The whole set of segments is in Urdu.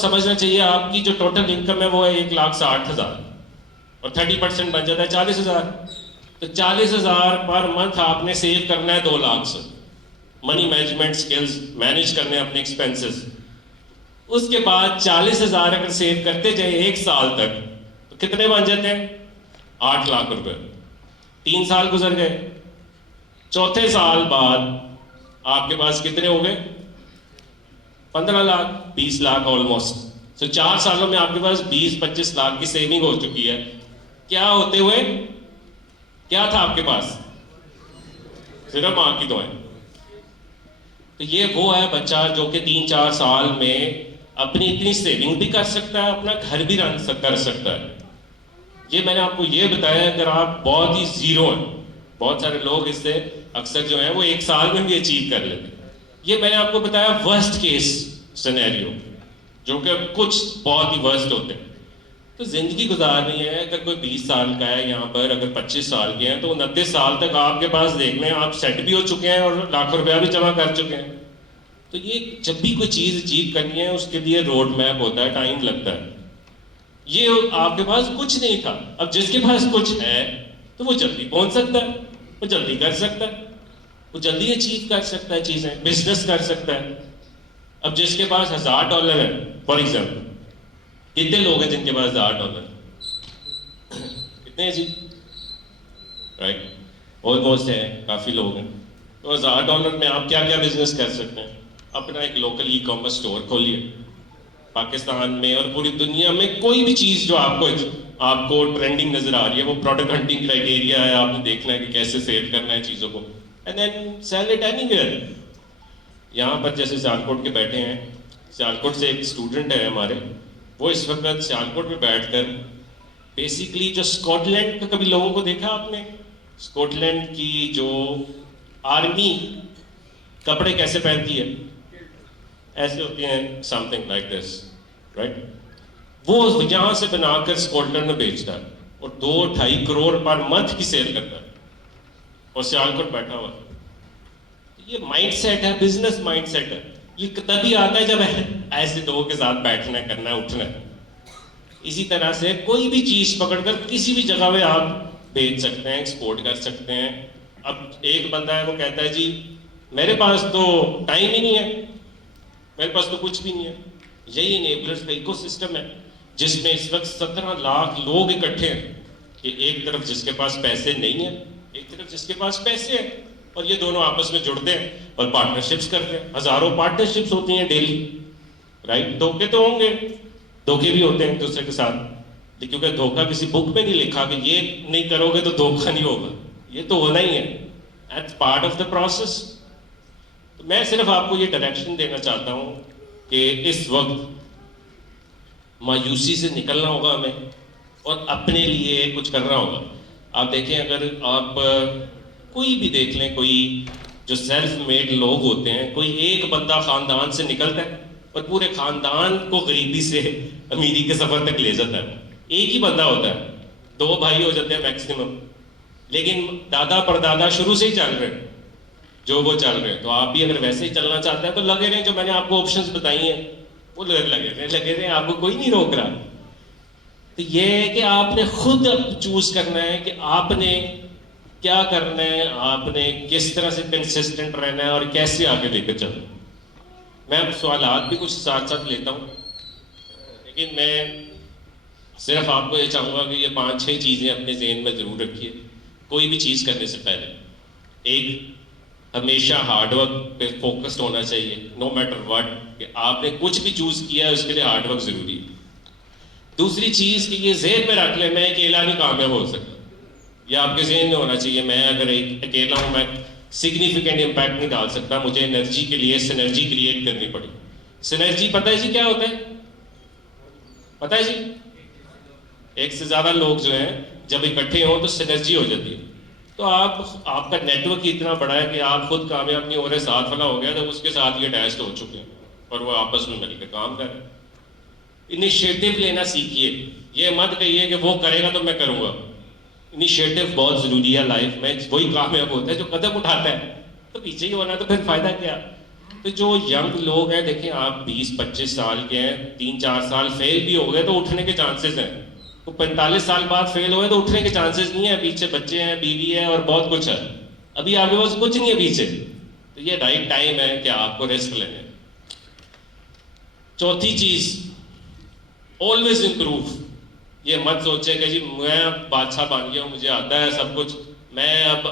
سمجھنا چاہیے آپ کی جو ٹوٹل انکم ہے وہ ہے 1,60,000 اور 30% بن جاتا ہے 40,000. تو 40,000 پر منتھ آپ نے سیو کرنا ہے 2 لاکھ سے. منی مینجمنٹ سکلز مینیج کرنے ہیں اپنے ایکسپینسز. اس کے بعد 40,000 اگر سیو کرتے جائیں 1 سال تک تو کتنے بن جاتے ہیں؟ 8 لاکھ روپے. 3 سال گزر گئے. چوتھے سال بعد آپ کے پاس کتنے ہو گئے؟ 15 لاکھ 20 لاکھ آلموسٹ. تو 4 سالوں میں آپ کے پاس 20-25 لاکھ کی سیونگ ہو چکی ہے. کیا ہوتے ہوئے کیا تھا آپ کے پاس؟ صرف ماں کی دعائیں. تو یہ وہ ہے بچہ جو کہ 3-4 سال میں اپنی اتنی سیونگ بھی کر سکتا ہے, اپنا گھر بھی رن کر سکتا ہے. یہ میں نے آپ کو یہ بتایا. اگر آپ بہت ہی زیرو ہیں, بہت سارے لوگ اس سے اکثر جو ہیں وہ 1 سال میں بھی اچیو کر لیتے ہیں. یہ میں نے آپ کو بتایا ورسٹ کیس سینیریو, جو کہ کچھ بہت ہی ورسٹ ہوتے ہیں. تو زندگی گزارنی ہے. اگر کوئی 20 سال کا ہے یہاں پر, اگر 25 سال کے ہیں, تو 29 سال تک آپ کے پاس دیکھ لیں آپ سیٹ بھی ہو چکے ہیں اور لاکھوں روپیہ بھی جمع کر چکے ہیں. تو یہ جب بھی کوئی چیز اچیو کرنی ہے اس کے لیے روڈ میپ ہوتا ہے, ٹائم لگتا ہے. یہ آپ کے پاس کچھ نہیں تھا. اب جس کے پاس کچھ ہے تو وہ جلدی پہنچ سکتا ہے, وہ جلدی کر سکتا ہے, وہ جلدی اچیو کر سکتا ہے چیزیں, بزنس کر سکتا ہے. اب جس کے پاس $1,000 ہے فار ایگزامپل, کتنے لوگ ہیں جن کے پاس $1,000؟ کتنے ہیں جی؟ رائٹ, آلموسٹ ہیں, کافی لوگ ہیں. تو $1,000 میں آپ کیا کیا بزنس کر سکتے ہیں؟ اپنا ایک لوکل ای کامرس اسٹور کھولیے پاکستان میں اور پوری دنیا میں. کوئی بھی چیز جو آپ کو ٹرینڈنگ نظر آ رہی ہے, وہ پروڈکٹ ہنٹنگ کرائٹیریا ہے, آپ نے دیکھنا ہے کہ کیسے سیل کرنا ہے چیزوں کو, and then sell it anywhere. یہاں پر جیسے سیالکوٹ کے بیٹھے ہیں, سیالکوٹ سے ایک اسٹوڈنٹ ہے ہمارے, وہ اس وقت سیالکوٹ میں بیٹھ کر بیسیکلی جو اسکاٹ لینڈ کا کبھی لوگوں کو دیکھا آپ نے؟ اسکاٹ لینڈ کی جو آرمی کپڑے کیسے پہنتی ہے, ایسے ہوتے ہیں, some thing like this, right. وہ یہاں سے بنا کر اسکاٹ لینڈ میں بیچتا ہے اور 2-2.5 کروڑ پر منتھ کی سیل کرتا ہے, اور سیالکوٹ بیٹھا ہوا ہے. یہ مائنڈ سیٹ ہے, بزنس مائنڈ سیٹ ہے. یہ تبھی آتا ہے جب ایسے لوگوں کے ساتھ بیٹھنا ہے, کرنا ہے, اٹھنا ہے. اسی طرح سے کوئی بھی چیز پکڑ کر کسی بھی جگہ پہ آپ بیچ سکتے ہیں, ایکسپورٹ کر سکتے ہیں. اب ایک بندہ ہے وہ کہتا ہے جی میرے پاس تو ٹائم ہی نہیں ہے, میرے پاس تو کچھ بھی نہیں ہے. یہی انیبلرز کا ایکو سسٹم ہے جس میں اس وقت 17 لاکھ لوگ اکٹھے ہیں, کہ ایک طرف جس کے پاس پیسے نہیں ہیں, ایک طرف جس کے پاس پیسے ہیں, اور یہ دونوں آپس میں جڑتے ہیں اور پارٹنرشپس کرتے ہیں. ہزاروں پارٹنرشپس ہوتی ہیں ڈیلی, رائٹ. دھوکے تو ہوں گے, دھوکے بھی ہوتے ہیں ایک دوسرے کے ساتھ, کیونکہ دھوکہ کسی بک میں نہیں لکھا کہ یہ نہیں کرو گے تو دھوکہ نہیں ہوگا. یہ تو ہونا ہی ہے, it's part of the process. تو میں صرف آپ کو یہ ڈائریکشن دینا چاہتا ہوں کہ اس وقت مایوسی سے نکلنا ہوگا ہمیں اور اپنے لیے کچھ کرنا ہوگا. آپ دیکھیں, اگر آپ کوئی بھی دیکھ لیں, کوئی جو سیلف میڈ لوگ ہوتے ہیں, کوئی ایک بندہ خاندان سے نکلتا ہے اور پورے خاندان کو غریبی سے امیری کے سفر تک لے جاتا ہے. ایک ہی بندہ ہوتا ہے, 2 بھائی ہو جاتے ہیں میکسیمم, لیکن دادا پردادا شروع سے ہی چل رہے ہیں جو وہ چل رہے ہیں. تو آپ بھی اگر ویسے ہی چلنا چاہتے ہیں تو لگے رہیں, جو میں نے آپ کو آپشنز بتائی ہیں وہ لگے رہیں, آپ کو کوئی نہیں روک رہا. تو یہ ہے کہ آپ نے خود چوز کرنا ہے کہ آپ نے کیا کرنا ہے, آپ نے کس طرح سے کنسسٹنٹ رہنا ہے اور کیسے آگے لے کر چلنا ہے. میں اب سوالات بھی کچھ ساتھ ساتھ لیتا ہوں, لیکن میں صرف آپ کو یہ چاہوں گا کہ یہ 5-6 چیزیں اپنے ذہن میں ضرور رکھیے کوئی بھی چیز کرنے سے پہلے. ایک, ہمیشہ ہارڈ ورک پہ فوکسڈ ہونا چاہیے, نو میٹر واٹ, کہ آپ نے کچھ بھی چوز کیا ہے اس کے لیے ہارڈ ورک ضروری ہے. دوسری چیز کہ یہ ذہن میں رکھ لیں, میں اکیلا نہیں کامیاب ہو سکتا. یہ آپ کے ذہن میں ہونا چاہیے, میں اگر ایک اکیلا ہوں میں سگنیفیکنٹ امپیکٹ نہیں ڈال سکتا, مجھے انرجی کے لیے سینرجی کریٹ کرنی پڑی. سینرجی پتہ ہے جی کیا ہوتا ہے؟ پتہ ہے جی, ایک سے زیادہ لوگ جو ہیں جب اکٹھے ہوں تو سینرجی ہو جاتی ہے. تو آپ کا نیٹ ورک اتنا بڑا ہے کہ آپ خود کامیاب نہیں ہو رہے, ساتھ والا ہو گیا تو اس کے ساتھ یہ اٹیچڈ ہو چکے ہیں اور وہ آپس میں مل کے کام کر رہے ہیں. انیشیٹو لینا سیکھیے, یہ مت کہیے کہ وہ کرے گا تو میں کروں گا. انیشیٹو بہت ضروری ہے لائف میں, وہی کامیاب ہوتا ہے جو قدم اٹھاتا ہے. تو پیچھے ہی ہونا تو پھر فائدہ کیا. تو تو جو ینگ لوگ ہیں دیکھیں آپ 20-25 سال کے ہیں 3-4 سال فیل بھی ہو گئے تو اٹھنے کے چانسز ہیں, تو 45 سال بعد فیل ہوئے تو اٹھنے کے چانسز نہیں ہیں, پیچھے بچے ہیں بیوی ہے اور بہت کچھ ہے, ابھی آپ کے پاس کچھ نہیں ہے پیچھے, تو یہ رائٹ ٹائم ہے کہ آپ کو ریسک لینے. چوتھی چیز آلویز امپروو. یہ مت سوچے کہ جی میں اب بادشاہ بن گیا ہوں مجھے آتا ہے سب کچھ میں اب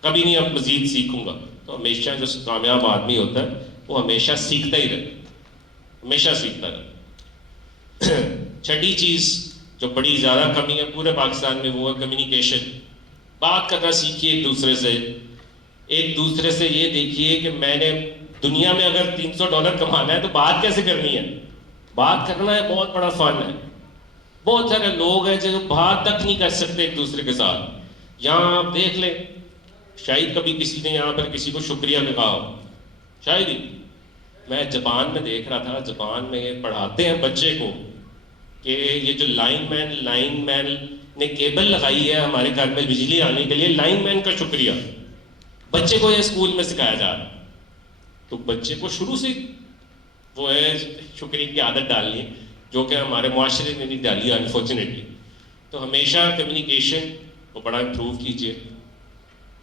کبھی نہیں اب مزید سیکھوں گا. تو ہمیشہ جو کامیاب آدمی ہوتا ہے وہ ہمیشہ سیکھتا ہی رہے, ہمیشہ سیکھتا رہے. چھٹی چیز جو بڑی زیادہ کمی ہے پورے پاکستان میں وہ ہے کمیونیکیشن. بات کرنا سیکھیے ایک دوسرے سے. ایک دوسرے سے یہ دیکھیے کہ میں نے دنیا میں اگر $300 کمانا ہے تو بات کیسے کرنی ہے. بات کرنا ہے بہت بڑا فن ہے. بہت سارے لوگ ہیں جو بات تک نہیں کر سکتے ایک دوسرے کے ساتھ. یہاں آپ دیکھ لیں شاید کبھی کسی نے یہاں پر کسی کو شکریہ کہا ہو, شاید ہی. میں جاپان میں دیکھ رہا تھا, جاپان میں یہ پڑھاتے ہیں بچے کو کہ یہ جو لائن مین نے کیبل لگائی ہے ہمارے گھر میں بجلی آنے کے لیے, لائن مین کا شکریہ بچے کو یہ اسکول میں سکھایا جا رہا ہے. تو بچے کو شروع سے وہ ہے شکریہ کی عادت ڈالنی ہے جو کہ ہمارے معاشرے میں نہیں ڈالی ہے انفارچونیٹلی. تو ہمیشہ کمیونیکیشن کو بڑا امپروو کیجیے.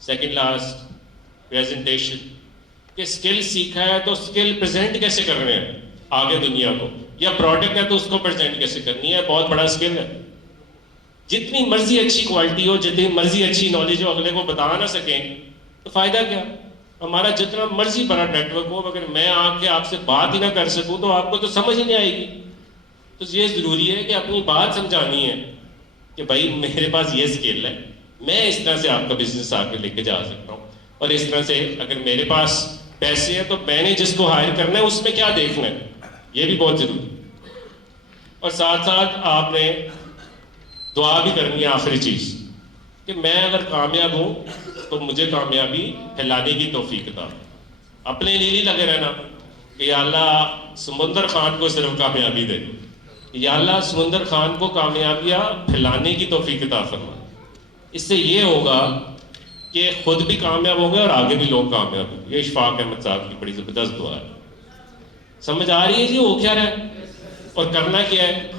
سیکنڈ لاسٹ پریزنٹیشن, کہ اسکل سیکھا ہے تو اسکل پریزنٹ کیسے کر رہے ہیں آگے دنیا کو, یا پروڈکٹ ہے تو اس کو پریزنٹ کیسے کرنی ہے, بہت بڑا اسکل ہے. جتنی مرضی اچھی کوالٹی ہو, جتنی مرضی اچھی نالج ہو, اگلے کو بتا نہ سکیں تو فائدہ کیا. ہمارا جتنا مرضی بڑا نیٹ ورک ہو اگر میں آ کے آپ سے بات ہی نہ کر سکوں تو آپ کو تو سمجھ ہی نہیں آئے گی. تو یہ ضروری ہے کہ اپنی بات سمجھانی ہے کہ بھائی میرے پاس یہ اسکل ہے, میں اس طرح سے آپ کا بزنس آگے لے کے جا سکتا ہوں, اور اس طرح سے اگر میرے پاس پیسے ہیں تو میں نے جس کو ہائر کرنا ہے اس میں کیا دیکھنا ہے, یہ بھی بہت ضروری. اور ساتھ ساتھ آپ نے دعا بھی کرنی ہے آخری چیز, کہ میں اگر کامیاب ہوں تو مجھے کامیابی پھیلانے کی توفیق عطا. اپنے لیے نہیں لگے رہنا کہ یا اللہ سمندر خان کو صرف کامیابی دے, یا اللہ سمندر خان کو کامیابیاں پھیلانے کی توفیق عطا فرما. اس سے یہ ہوگا کہ خود بھی کامیاب ہوں گے اور آگے بھی لوگ کامیاب ہوں گے. یہ اشفاق احمد صاحب کی بڑی زبردست دعا ہے. سمجھ آ رہی ہے جی وہ کیا رہا ہے اور کرنا کیا ہے؟